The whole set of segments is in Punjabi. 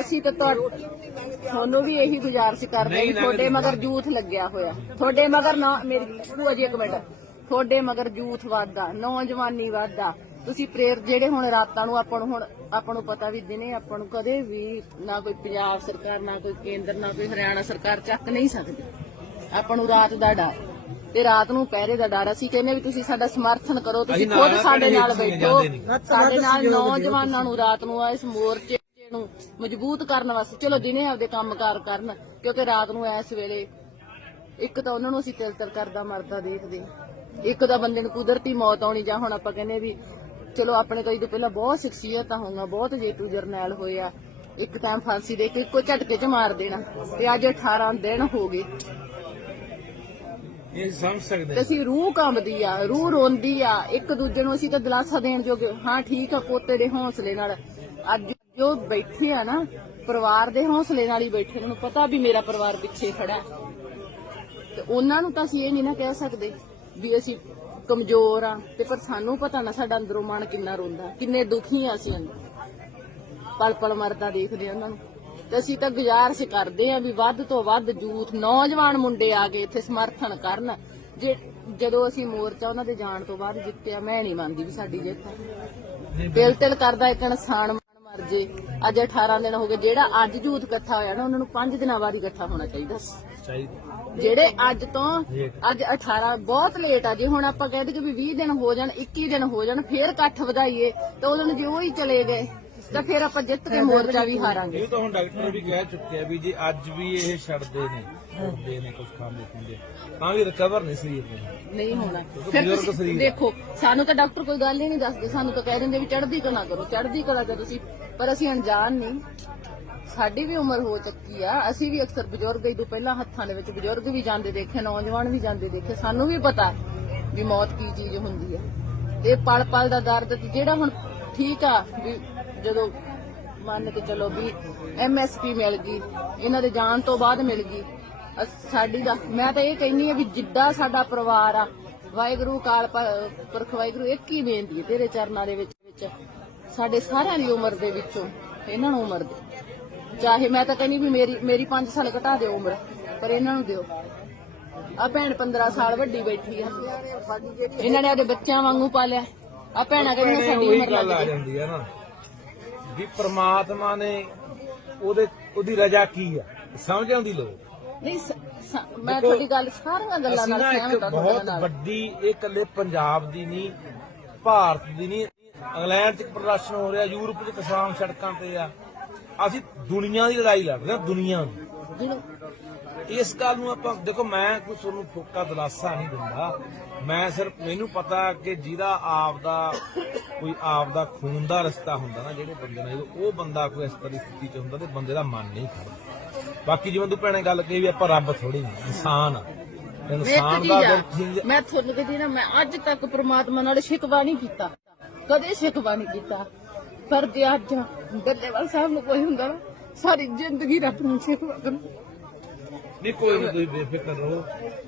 ਅਸੀਂ ਤਾਂ ਤੁਹਾ- ਤੁਹਾਨੂੰ ਵੀ ਇਹੀ ਗੁਜ਼ਾਰਿਸ਼ ਕਰਦੇ ਹਾਂ ਵੀ ਤੁਹਾਡੇ ਮਗਰ ਜੂਥ ਲੱਗਿਆ ਹੋਇਆ। ਤੁਹਾਡੇ ਮਗਰ ਨਾ ਮੇਰੀ ਭੂਆ ਜੀ ਇੱਕ ਮਿੰਟ। ਤੁਹਾਡੇ ਮਗਰ ਜੂਥ ਵਾਦਾ ਨੌਜਵਾਨੀ ਵਾਦਾ ਤੁਸੀਂ ਪ੍ਰੇਰ ਜਿਹੜੇ ਹੁਣ ਰਾਤਾਂ ਨੂੰ ਆਪਾਂ ਨੂੰ ਹੁਣ ਆਪਾਂ ਨੂੰ ਪਤਾ ਵੀ ਦਿਨੇ ਆਪਾਂ ਨੂੰ ਕਦੇ ਵੀ ਨਾ ਕੋਈ ਪੰਜਾਬ ਸਰਕਾਰ ਨਾ ਕੋਈ ਕੇਂਦਰ ਨਾ ਕੋਈ ਹਰਿਆਣਾ ਸਰਕਾਰ ਚੱਕ ਨਹੀਂ ਸਕਦੀ। ਆਪਾਂ ਨੂੰ ਰਾਤ ਦਾ ਡਰ। ਤੇ ਰਾਤ ਨੂੰ ਪਹਿਰੇ ਦਾ ਡਰ। ਅਸੀਂ ਕਹਿੰਦੇ ਵੀ ਤੁਸੀਂ ਸਾਡਾ ਸਮਰਥਨ ਕਰੋ ਤੁਸੀਂ ਖੁਦ ਸਾਡੇ ਨਾਲ ਬੈਠੋ। ਸਾਡੇ ਨਾਲ ਨੌਜਵਾਨਾਂ ਨੂੰ ਰਾਤ ਨੂੰ ਆ ਇਸ ਮੋਰਚੇ ਨੂੰ ਮਜ਼ਬੂਤ ਕਰਨ ਵਾਸਤੇ ਚਲੋ ਦਿਨੇ ਆਪਦੇ ਕੰਮਕਾਰ ਕਰਨ ਕਿਉਂਕਿ ਰਾਤ ਨੂੰ ਇਸ ਵੇਲੇ ਇੱਕ ਤਾਂ ਉਹਨਾਂ ਨੂੰ ਅਸੀਂ ਤਿਲ ਤਿਲ ਕਰਦਾ ਮਰਦਾ ਦੇਖਦੇ। ਇੱਕ ਤਾਂ ਬੰਦੇ ਨੂੰ ਕੁਦਰਤੀ ਮੌਤ ਆਉਣੀ ਜਾਂ ਹੁਣ ਆਪਾਂ ਕਹਿੰਦੇ ਵੀ ਚਲੋ ਆਪਣੇ ਕਈ ਤੋਂ ਪਹਿਲਾਂ ਬਹੁਤ ਸ਼ਖਸੀਅਤਾਂ ਹੋਈਆਂ ਬਹੁਤ ਜੇਤੂ ਜਰਨੈਲ ਹੋਏ ਆ ਇੱਕ ਟਾਈਮ ਫਾਂਸੀ ਦੇ ਕੇ ਇੱਕੋ ਝਟਕੇ 'ਚ ਮਾਰ ਦੇਣਾ ਤੇ ਅੱਜ 18 ਦਿਨ ਹੋ ਗਏ ਇਹ ਸਮਝ ਸਕਦੇ ਅਸੀਂ ਰੂਹ ਕੰਬਦੀ ਆ ਰੂਹ ਰੋਂਦੀ ਆ ਇੱਕ ਦੂਜੇ ਨੂੰ ਅਸੀਂ ਤਾਂ ਦਿਲਾਸਾ ਦੇਣ ਜੋਗੇ ਹਾਂ ਠੀਕ ਆ ਪੋਤੇ ਦੇ ਹੌਸਲੇ ਨਾਲ ਅੱਜ ਜੋ ਬੈਠੇ ਆ ਨਾ ਪਰਿਵਾਰ ਦੇ ਹੌਸਲੇ ਨਾਲ ਹੀ ਬੈਠੇ ਉਹਨਾਂ ਨੂੰ ਪਤਾ ਵੀ ਮੇਰਾ ਪਰਿਵਾਰ ਪਿੱਛੇ ਖੜਾ। ਤੇ ਉਹਨਾਂ ਨੂੰ ਤਾਂ ਅਸੀਂ ਇਹ ਨਹੀਂ ਨਾ ਕਹਿ ਸਕਦੇ ਵੀ ਅਸੀਂ ਕਮਜ਼ੋਰ ਆ ਤੇ ਪਰ ਸਾਨੂੰ ਪਤਾ ਨਾ ਸਾਡਾ ਅੰਦਰੋਂ ਮਨ ਕਿੰਨਾ ਰੋਂਦਾ ਕਿੰਨੇ ਦੁਖੀ ਆ ਅਸੀਂ ਅੰਦਰ। ਪਲ ਪਲ ਮਰਦਾ ਦੇਖਦੇ ਆ ਉਹਨਾਂ ਨੂੰ। ਤੇ ਅਸੀਂ ਤਾਂ ਗੁਜ਼ਾਰਿਸ਼ ਕਰਦੇ ਆ ਵੀ ਵੱਧ ਤੋਂ ਵੱਧ ਯੂਥ ਨੌਜਵਾਨ ਮੁੰਡੇ ਆ ਕੇ ਇੱਥੇ ਸਮਰਥਨ ਕਰਨ। ਜੇ ਜਦੋਂ ਅਸੀਂ ਮੋਰਚਾ ਉਹਨਾਂ ਦੇ ਜਾਣ ਤੋਂ ਬਾਅਦ ਜਿੱਤਿਆ ਮੈਂ ਨਹੀਂ ਮੰਨਦੀ ਵੀ ਸਾਡੀ ਜਿੱਤ ਹੈ। ਦਿਲ ਤਿਲ ਕਰਦਾ ਇੱਕ ਇਨਸਾਨ ਜੇ ਅੱਜ 18 ਦਿਨ ਹੋ ਗਏ ਜਿਹੜਾ ਅੱਜ ਯੂਥ ਇਕੱਠਾ ਹੋਇਆ ਨਾ ਉਹਨਾਂ ਨੂੰ 5 ਦਿਨਾਂ ਬਾਅਦ ਇਕੱਠਾ ਹੋਣਾ ਚਾਹੀਦਾ। ਸੀ ਚਾਹੀਦਾ। ਜਿਹੜੇ ਅੱਜ ਤੋਂ ਅੱਜ 18 ਬਹੁਤ ਲੇਟ ਆ ਜੇ। ਹੁਣ ਆਪਾਂ ਕਹਿ ਦਈਏ ਵੀ 20 ਦਿਨ ਹੋ ਜਾਣ 21 ਦਿਨ ਹੋ ਜਾਣ ਫੇਰ ਇਕੱਠ ਵਧਾਈਏ ਤਾਂ ਉਹਨਾਂ ਨੂੰ ਜੇ ਉਹ ਹੀ ਚਲੇ ਗਏ। ਤਾਂ ਫਿਰ ਆਪਾਂ ਜਿੱਤ ਕੇ ਮੋਰਚਾ ਵੀ ਹਾਰਾਂਗੇ। ਇਹ ਤਾਂ ਹੁਣ ਡਾਕਟਰ ਵੀ ਕਹਿ ਚੁੱਕੇ ਆ ਵੀ ਜੇ ਅੱਜ ਵੀ ਇਹ ਛੱਡਦੇ ਨੇ ਛੱਡਦੇ ਨੇ ਕੁਝ ਖਾਂਦੇ ਪੀਂਦੇ ਤਾਂ ਵੀ ਰਿਕਵਰ ਨਹੀਂ ਸਰੀਰ ਨਹੀਂ ਹੋਣਾ। ਫਿਰ ਤੁਸੀਂ। ਦੇਖੋ ਸਾਨੂੰ ਤਾਂ ਡਾਕਟਰ ਕੋਈ ਗੱਲ ਹੀ ਨਹੀਂ ਦੱਸਦੇ ਸਾਨੂੰ ਤਾਂ ਕਹਿ ਦਿੰਦੇ ਵੀ ਚੜ੍ਹਦੀ ਕਲਾ ਕਰੋ ਚੜ੍ਹਦੀ ਕਲਾ ਕਰੋ ਤੁਸੀਂ ਪਰ ਅਸੀਂ ਅਣਜਾਣ ਨਹੀਂ। ਸਾਡੀ ਵੀ ਉਮਰ ਹੋ ਚੱਕੀ ਆ। ਅਸੀਂ ਵੀ ਅਕਸਰ ਬਜ਼ੁਰਗ ਤੋਂ ਪਹਿਲਾਂ ਹੱਥਾਂ ਦੇ ਵਿੱਚ ਬਜ਼ੁਰਗ ਵੀ ਜਾਂਦੇ ਦੇਖੇ ਨੌਜਵਾਨ ਵੀ ਜਾਂਦੇ ਦੇਖੇ। ਸਾਨੂੰ ਵੀ ਪਤਾ ਵੀ ਮੌਤ ਕੀ ਚੀਜ਼ ਹੁੰਦੀ ਹੈ। ਤੇ ਪਲ ਪਲ ਦਾ ਦਰਦ ਜਿਹੜਾ ਹੁਣ ਠੀਕ ਆ ਵੀ ਜਦੋਂ ਮੰਨ ਕੇ ਚਲੋ ਵੀ ਐਮਐਸਪੀ ਮਿਲ ਗਈ ਇਹਨਾਂ ਦੇ ਜਾਣ ਤੋਂ ਬਾਅਦ ਮਿਲ ਗਈ ਅਸ- ਸਾਡੀ ਦਾ ਮੈਂ ਤਾਂ ਇਹ ਕਹਿੰਨੀ ਆ ਵੀ ਜਿੱਦਾਂ ਸਾਡਾ ਪਰਿਵਾਰ ਆ ਵਾਹਿਗੁਰੂ ਕਾਲ ਪ- ਪੁਰਖ ਵਾਹਿਗੁਰੂ ਇੱਕ ਹੀ ਬੇਨਤੀ ਹੈ ਤੇਰੇ ਚਰਨਾਂ ਦੇ ਵਿੱਚ ਵਿੱਚ ਸਾਡੇ ਸਾਰਿਆਂ ਦੀ ਉਮਰ ਦੇ ਵਿੱਚੋਂ ਇਹਨਾਂ ਨੂੰ ਉਮਰ ਦੇ। ਚਾਹੇ ਮੈਂ ਤਾਂ ਕਹਿੰਨੀ ਵੀ ਮੇਰੀ ਮੇਰੀ 5 ਸਾਲ ਘਟਾ ਦਿਓ ਉਮਰ ਪਰ ਇਹਨਾਂ ਨੂੰ ਦਿਓ। ਆ ਭੈਣ 15 ਸਾਲ ਵੱਡੀ ਬੈਠੀ ਆ। ਇਹਨਾਂ ਨੇ ਆਪਦੇ ਬੱਚਿਆਂ ਵਾਂਗੂ ਪਾਲਿਆ। ਆ ਭੈਣਾਂ ਕਹਿੰਦੀਆਂ ਭੈਣੇ, ਸਾਡੀ ਉਮਰ ਲੱਗ ਗਈ। ਜਾਂਦੀ ਹੈ ਨਾ। ਵੀ ਪ੍ਰਮਾਤਮਾ ਨੇ ਉਹਦੇ ਉਹਦੀ ਰਜ਼ਾ ਕੀ ਆ? ਸਮਝ ਆਉਂਦੀ ਲੋਕ? ਨਹੀਂ ਸ- ਮੈਂ ਤੁਹਾਡੀ ਗੱਲ ਸਾਰੀਆਂ ਗੱਲਾਂ ਅਸੀਂ ਨਾਲ ਨਾ ਇੱਕ ਸਹਿਮਤ ਹਾਂ ਬਹੁਤ ਤੁਹਾਡੇ ਨਾਲ। ਵੱਡੀ ਇਹ ਇਕੱਲੇ ਪੰਜਾਬ ਦੀ ਨਹੀਂ ਭਾਰਤ ਦੀ ਨਹੀਂ ਇੰਗਲੈਂਡ 'ਚ ਪ੍ਰਦਰਸ਼ਨ ਹੋ ਰਿਹਾ ਯੂਰਪ 'ਚ ਕਿਸਾਨ ਸੜਕਾਂ ਤੇ ਆ। ਅਸੀਂ ਦੁਨੀਆ ਦੀ ਲੜਾਈ ਲੜ ਰਹੇ ਹਾਂ ਦੁਨੀਆ ਦੀ। ਜਿਹਨੂੰ ਇਸ ਗੱਲ ਨੂੰ ਆਪਾਂ ਦੇਖੋ ਮੈਂ ਕੋਈ ਤੁਹਾਨੂੰ ਫੋਕਾ ਦਿਲਾਸਾ ਨਹੀਂ ਦਿੰਦਾ। ਮੈਂ ਸਿਰਫ ਮੈਨੂੰ ਪਤਾ ਕਿ ਜਿਹਦਾ ਆਪ ਦਾ ਕੋਈ ਆਪ ਦਾ ਖੂਨ ਦਾ ਰਸਤਾ ਹੁੰਦਾ ਨਾ ਜਿਹੜੇ ਬੰਦੇ ਨਾਲ ਉਹ ਬੰਦਾ ਕੋਈ ਇਸ ਤਰ੍ਹਾਂ ਦੀ ਸਥਿਤੀ 'ਚ ਹੁੰਦਾ ਤੇ ਬੰਦੇ ਦਾ ਮਨ ਨਹੀਂ ਖੜਦਾ। ਬਾਕੀ ਜਿਵੇਂ ਤੂੰ ਭੈਣੇ ਗੱਲ ਕਹੀ ਵੀ ਆਪਾਂ ਰੱਬ ਥੋੜੀ ਨਹੀਂ ਇਨਸਾਨ ਆ ਇਨਸਾਨ ਦਾ ਮੈਂ ਤੁਹਾਨੂੰ ਕਹਿੰਦੀ ਨਾ ਮੈਂ ਅੱਜ ਤੱਕ ਪ੍ਰਮਾਤਮਾ ਨਾਲ ਸ਼ਿਕਵਾ ਨਹੀਂ ਕੀਤਾ। ਕਦੇ ਸ਼ਿਕਵਾ ਨਹੀਂ ਕੀਤਾ। ਪਰ ਜੇ ਅੱਜ ਸਾਹਿਬ ਨੂੰ ਕੋਈ ਹੁੰਦਾ ਨਾ ਸਾਰੀ ਜ਼ਿੰਦਗੀ ਰੱਬ ਨੂੰ ਸ਼ਿਕਵਾ ਕਰੂ ਨਹੀਂ ਕੋਈ ਨਹੀਂ ਤੁਸੀਂ ਬੇਫਿਕਰ ਰਹੋ।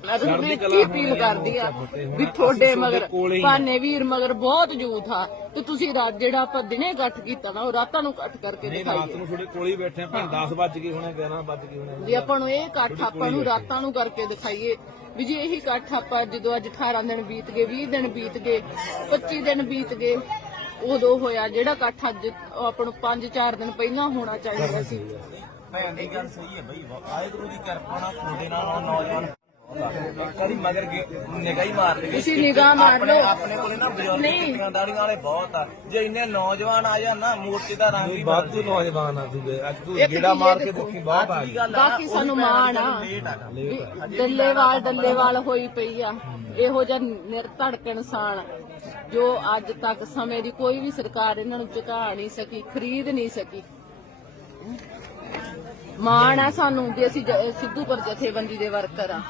ਮੈਂ ਤੁਹਾਨੂੰ ਚੜ੍ਹਦੀ ਇੱਕ ਕਲਾ ਹੀ ਅਪੀਲ ਕਰਦੀ ਆ। ਵੀ ਤੁਹਾਡੇ ਮਗਰ। ਭਾਨੇ ਵੀਰ ਮਗਰ ਬਹੁਤ ਜੂਥ ਆ ਤੇ ਤੁਸੀਂ ਰਾਤ ਜਿਹੜਾ ਆਪਾਂ ਦਿਨੇ ਇਕੱਠ ਕੀਤਾ ਨਾ ਉਹ ਰਾਤਾਂ ਨੂੰ ਇਕੱਠ ਕਰਕੇ ਨਹੀਂ ਰਾਤ ਨੂੰ ਤੁਹਾਡੇ ਕੋਲ ਹੀ ਬੈਠੇ ਆ ਭਾਵੇਂ 10 ਵੱਜ ਗਏ ਹੋਣੇ 11 ਵੱਜ ਗਏ ਹੋਣੇ। ਜੇ ਆਪਾਂ ਨੂੰ ਇਹ ਇਕੱਠ ਆਪਾਂ ਨੂੰ ਰਾਤਾਂ ਨੂੰ ਕਰਕੇ ਦਿਖਾਈਏ ਵੀ ਜੇ ਇਹੀ ਇਕੱਠ ਆਪਾਂ ਜਦੋਂ ਅੱਜ 18 ਦਿਨ ਬੀਤ ਗਏ 20 ਦਿਨ ਬੀਤ ਗਏ 25 ਦਿਨ ਬੀਤ ਗਏ ਉਦੋਂ ਹੋਇਆ ਜਿਹੜਾ ਇਕੱਠ ਅੱਜ ਆਪਾਂ ਨੂੰ 5-4 ਦਿਨ ਪਹਿਲਾਂ ਹੋਣਾ ਚਾਹੀਦਾ ਸੀ। ਭੈਣ ਦੀ ਗੱਲ ਸਹੀ ਹੈ ਬਈ ਵਾਹਿਗੁਰੂ ਦੀ ਕਿਰਪਾ ਨਾਲ ਤੁਹਾਡੇ ਨਾਲ ਉਹ ਨੌਜਵਾਨ ਕਦੀ ਮਗਰ ਨਿਗਾਹ ਹੀ ਮਾਰ ਲਈ ਤੁਸੀਂ ਨਿਗਾਹ ਮਾਰ ਆਪਣੇ- ਲਓ। ਆਪਣੇ ਕੋਲੇ ਨਾ ਬਜ਼ੁਰਗ ਨਹੀਂ। ਕੁੱਤੀਆਂ ਦਾੜੀਆਂ ਵਾਲੇ ਬਹੁਤ ਆ। ਜੇ ਇੰਨੇ ਨੌਜਵਾਨ ਆ ਜਾਣ ਨਾ ਮੂਰਤੀ ਦਾ ਰੰਗ ਹੀ ਬਦਲ ਵਾਧੂ ਨੌਜਵਾਨ ਆ ਤੂੰ ਅੱਜ ਤੂੰ ਇੱਕ ਜਿਹੜਾ ਚੀਜ਼ ਮਾਰ ਇਹ ਕੇ ਦੇਖੋ, ਦੇਖੀ ਬਹੁਤ ਆ। ਗਈ ਗੱਲ ਆ ਨਾ, ਬਾਕੀ ਉਹੀ ਸਾਨੂੰ ਭੈਣ ਮਾਣ ਆ। ਦੀ ਲੇਟ ਆ। ਵੀ ਡੱਲੇਵਾਲ ਡੱਲੇਵਾਲ ਹੋਈ ਪਈ ਆ। ਇਹੋ ਜਿਹਾ ਨਿਰਧੜਕ ਇਨਸਾਨ ਜੋ ਅੱਜ ਤੱਕ ਸਮੇਂ ਦੀ ਕੋਈ ਵੀ ਸਰਕਾਰ ਇਹਨਾਂ ਨੂੰ ਝੁਕਾ ਨਹੀਂ ਸਕੀ ਖਰੀਦ ਨਹੀਂ ਸਕੀ। ਮਾਣ ਆ ਸਾਨੂੰ ਵੀ ਅਸੀਂ ਜ- ਸਿੱਧੂਪੁਰ ਜਥੇਬੰਦੀ ਦੇ ਵਰਕਰ ਆ।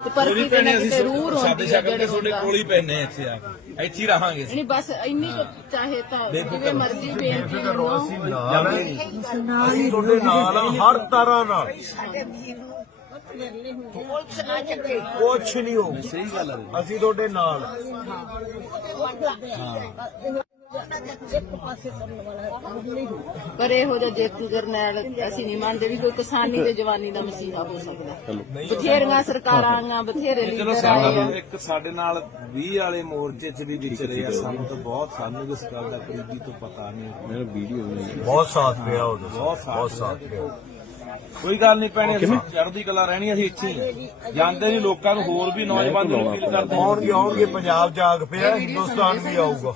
ਤੇ ਪਰ ਕੋਈ ਕਿਤੇ ਨਾ ਭੈਣੇ ਕਿਤੇ ਅਸੀਂ ਰੂਹ ਸਾਡੇ ਰੋਂਦੀ ਆ ਸ਼ਕਲ ਜਿਹੜੇ ਤੁਹਾਡੇ ਹੁੰਦਾ। ਕੋਲ ਹੀ ਪੈਨੇ ਇੱਥੇ ਆ ਕੇ। ਇੱਥੇ ਹੀ ਰਹਾਂਗੇ ਅਸੀਂ। ਨਹੀਂ ਬਸ ਇੰਨੀ ਕੁ ਚਾਹੇ ਤਾਂ ਜਿਵੇਂ ਮਰਜ਼ੀ ਬੇਨਤੀ ਕਰੋ ਅਸੀਂ ਤੁਹਾਡੇ ਨਾਲ ਹਰ ਤਰ੍ਹਾਂ ਨਾਲ। ਕੁਛ ਨਹੀਂ ਹੋਊ। ਸਹੀ ਗੱਲ ਹੈ ਅਸੀਂ ਤੁਹਾਡੇ ਨਾਲ। ਪਰ ਇਹੋ ਜਿਹਾ ਜੇਤੂ ਜਰਨੈਲ ਅਸੀਂ ਨਹੀਂ ਮੰਨਦੇ ਵੀ ਕੋਈ ਕਿਸਾਨੀ ਤੇ ਜਵਾਨੀ ਦਾ ਮਸੀਹਾ ਹੋ ਸਕਦਾ। ਬਥੇਰੀਆਂ ਸਰਕਾਰਾਂ ਆਈਆਂ ਬਥੇਰੇ ਚਲੋ ਲੀਡਰ ਸਾਡਾ ਆਏ ਆ। ਇੱਕ ਸਾਡੇ ਨਾਲ 20 ਵਾਲੇ ਮੋਰਚੇ 'ਚ ਵੀ ਵਿਚਰੇ ਆ ਸਾਨੂੰ ਤਾਂ ਬਹੁਤ ਸਾਨੂੰ ਇਸ ਗੱਲ ਦਾ ਕਰੀਬੀ ਤੋਂ ਪਤਾ ਨਹੀਂ। ਬਹੁਤ ਸਾਥ ਪਿਆ ਉਹਦਾ ਬਹੁਤ ਸਾਥ ਪਿਆ। ਕੋਈ ਗੱਲ ਨਹੀਂ ਪੈਣੀ ਅਸੀਂ ਚੜ੍ਹਦੀ ਕਲਾ ਰਹਿਣੀ ਅਸੀਂ ਇੱਥੇ ਹੀ। ਆ। ਜਾਂਦੇ ਨਹੀਂ ਲੋਕਾਂ ਨੂੰ ਹੋਰ ਵੀ ਨੌਜਵਾਨ ਨੂੰ ਅਪੀਲ ਕਰਦੇ ਹਾਂ। ਆਉਣਗੇ ਆਉਣਗੇ ਪੰਜਾਬ ਜਾਗ ਪਿਆ ਹਿੰਦੁਸਤਾਨ ਵੀ ਆਊਗਾ।